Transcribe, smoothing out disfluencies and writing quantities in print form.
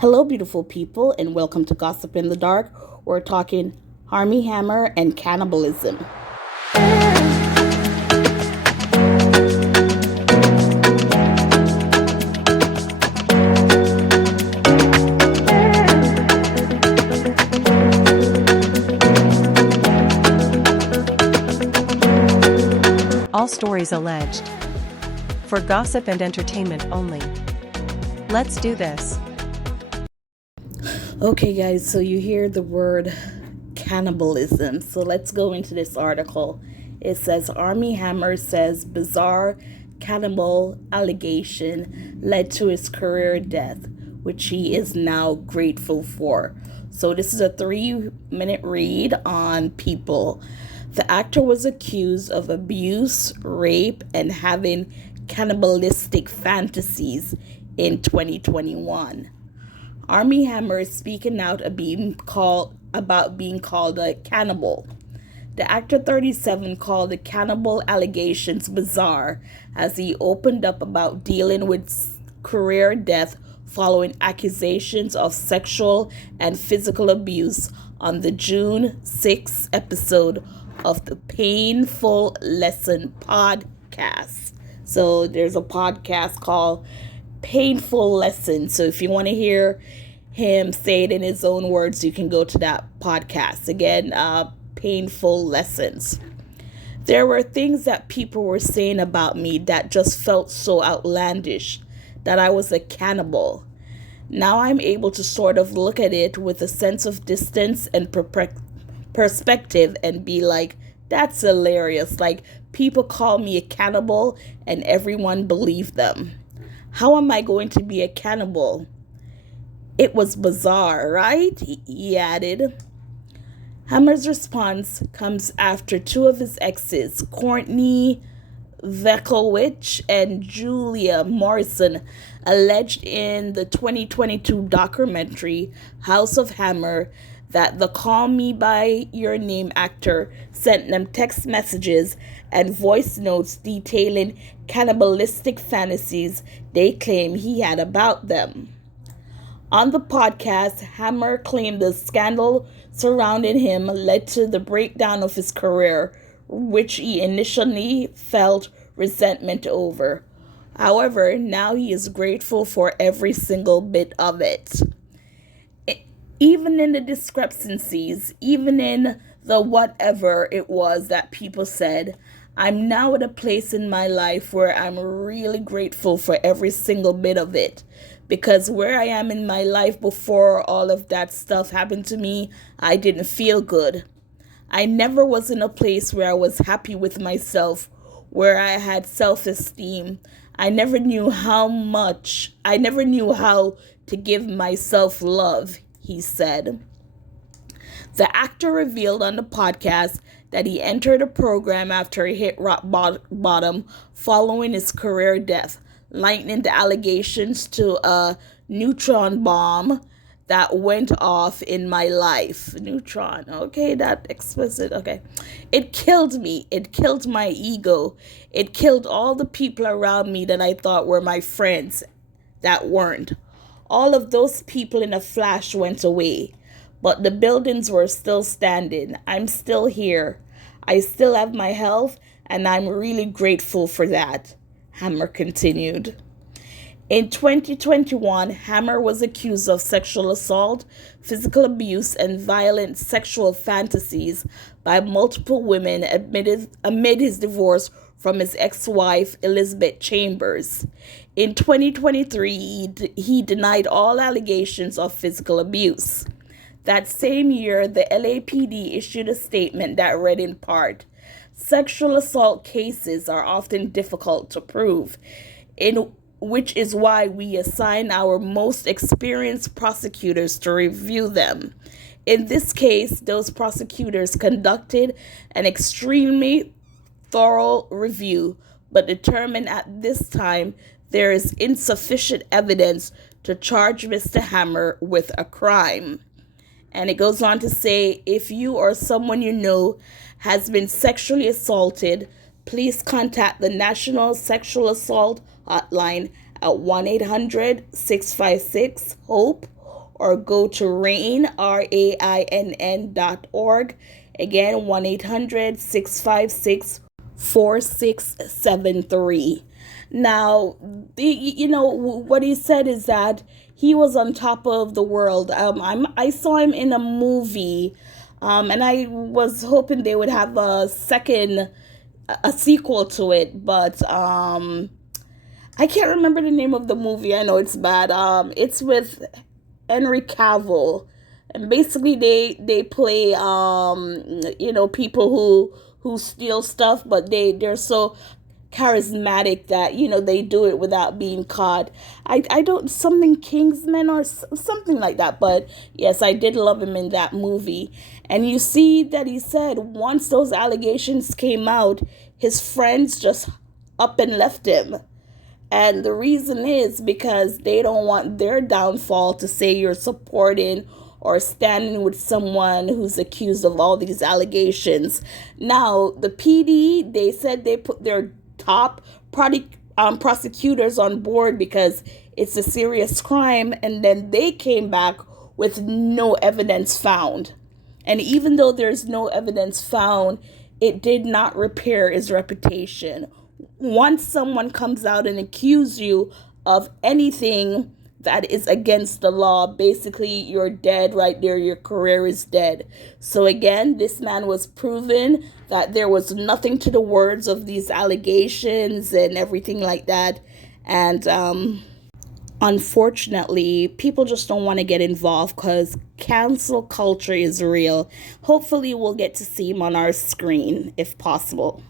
Hello, beautiful people, and welcome to Gossip in the Dark. We're talking Armie Hammer and cannibalism. All stories alleged. For gossip and entertainment only. Let's do this. Okay, guys, so you hear the word cannibalism. So let's go into this article. It says Armie Hammer says bizarre cannibal allegation led to his career death, which he is now grateful for. So this is a 3-minute read on People. The actor was accused of abuse, rape, and having cannibalistic fantasies in 2021. Armie Hammer is speaking out about being called a cannibal. The actor 37 called the cannibal allegations bizarre as he opened up about dealing with career death following accusations of sexual and physical abuse on the June 6th episode of the Painful Lesson podcast. So there's a podcast called Painful Lesson. So if you want to hear him say it in his own words, you can go to that podcast. Again, Painful Lessons. There were things that people were saying about me that just felt so outlandish that I was a cannibal. Now I'm able to sort of look at it with a sense of distance and perspective and be like, that's hilarious. Like, people call me a cannibal and everyone believed them. How am I going to be a cannibal? It was bizarre, right? He added. Hammer's response comes after two of his exes, Courtney Vekowich and Julia Morrison, alleged in the 2022 documentary House of Hammer that the Call Me By Your Name actor sent them text messages and voice notes detailing cannibalistic fantasies they claim he had about them. On the podcast, Hammer claimed the scandal surrounding him led to the breakdown of his career, which he initially felt resentment over. However, now he is grateful for every single bit of it. Even in the discrepancies, even in the whatever it was that people said, I'm now at a place in my life where I'm really grateful for every single bit of it. Because where I am in my life before all of that stuff happened to me, I didn't feel good. I never was in a place where I was happy with myself, where I had self-esteem. I never knew how to give myself love, he said. The actor revealed on the podcast that he entered a program after he hit rock bottom following his career death, likening the allegations to a neutron bomb that went off in my life. Neutron, okay, that explicit, okay. It killed me. It killed my ego. It killed all the people around me that I thought were my friends that weren't. All of those people in a flash went away, but the buildings were still standing. I'm still here. I still have my health, and I'm really grateful for that, Hammer continued. In 2021, Hammer was accused of sexual assault, physical abuse, and violent sexual fantasies by multiple women amid his divorce from his ex-wife, Elizabeth Chambers. In 2023, he denied all allegations of physical abuse. That same year, the LAPD issued a statement that read in part, sexual assault cases are often difficult to prove, which is why we assign our most experienced prosecutors to review them. In this case, those prosecutors conducted an extremely thorough review, but determined at this time there is insufficient evidence to charge Mr. Hammer with a crime. And it goes on to say, if you or someone you know has been sexually assaulted, please contact the National Sexual Assault Hotline at 1-800-656-HOPE or go to RAINN, RAINN.org. Again, 1-800-656-4673. Now, what he said is that he was on top of the world. I saw him in a movie, and I was hoping they would have a sequel to it, but I can't remember the name of the movie. I know it's bad. It's with Henry Cavill, and basically they play people who steal stuff, but they're so charismatic that they do it without being caught. I don't, something Kingsman or something like that, but yes, I did love him in that movie. And you see that he said once those allegations came out, his friends just up and left him. And the reason is because they don't want their downfall to say you're supporting or standing with someone who's accused of all these allegations. Now, the PD, they said they put their top prosecutors on board because it's a serious crime, and then they came back with no evidence found. And even though there's no evidence found, it did not repair his reputation. Once someone comes out and accuses you of anything that is against the law, basically you're dead right there. Your career is dead. So again, this man was proven that there was nothing to the words of these allegations and everything like that. And unfortunately, people just don't want to get involved because cancel culture is real. Hopefully we'll get to see him on our screen if possible.